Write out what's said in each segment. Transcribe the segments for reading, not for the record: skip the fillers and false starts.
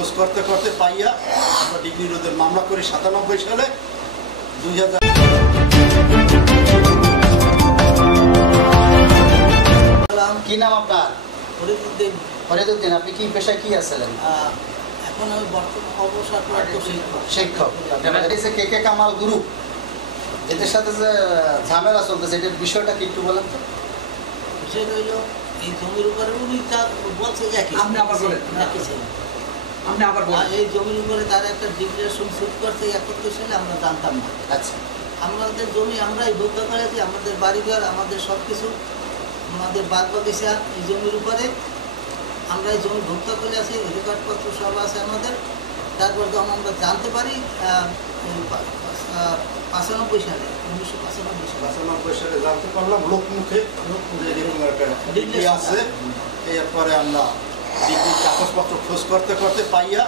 খোঁজ করতে করতে পাইয়া আমরা ডিগ্রি রোধের মামলা করি 97 সালে। 2000 কি নাম আপনার? ফরিদউদ্দিন। ফরিদউদ্দিন, আপনি কি পেশায় কি আছেন? এখন আমি বর্তমান অবসরপ্রাপ্ত শিক্ষক। কে কামাল গ্রুপ, এদের সাথে যে ঝামেলা চলতেছে, এটার বিষয়টা কি একটু বলেন তো? বিষয়টা হইল এই জমির উপরে উনি বলছে আপনি আবার বলেন। আপনি আবার বলেন। এই জমির উপরে তারা একটা ডিক্লারেশন শুট করছে 71 সালে, আমরা জানতাম না। আচ্ছা, আমাদের জমি আমরাই ভোগ করেছি, আমাদের বাড়িঘর, আমাদের সব কিছু, আমাদের বাগ বাগিচা এই জমির উপরে আমরা এই জমি ভোগ করে আছি, রেকর্ডপত্র সব আছে আমাদের। তারপর যখন আমরা জানতে পারি 95 সালে, 1995 সালে জানতে পারলাম লোকমুখে এরকম একটা ডিগ্রি আছে। এরপরে আমরা ডিগ্রির কাগজপত্র খোঁজ করতে করতে পাইয়া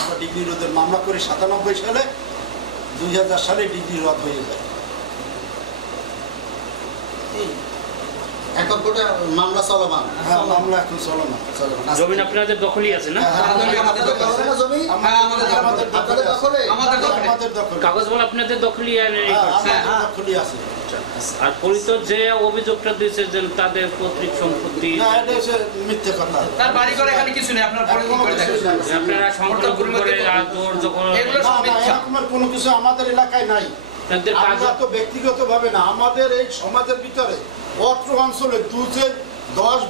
আমরা ডিগ্রি রোধের মামলা করি 97 সালে। 2000 সালে ডিগ্রি রদ হয়ে যায়। এখন কোর্টে মামলা চলমান? হ্যাঁ, মামলা এখন চলমান। জমি আপনাদের দখলই আছে না? কাগজ বল আপনাদের দখলই আছে। আর পরিতোষ যে অভিযোগটা দিয়েছে যে তাদের পৈতৃক সম্পত্তি, মিথ্যে কথা। তার বাড়ি করে এখানে কিছু নেই, আপনার আপনারা সংরক্ষণ করে কোনো কিছু আমাদের এলাকায় নাই। আমরা তো ব্যক্তিগত ভাবে না, আমাদের এই সমাজের ভিতরে অত্র অঞ্চলে 210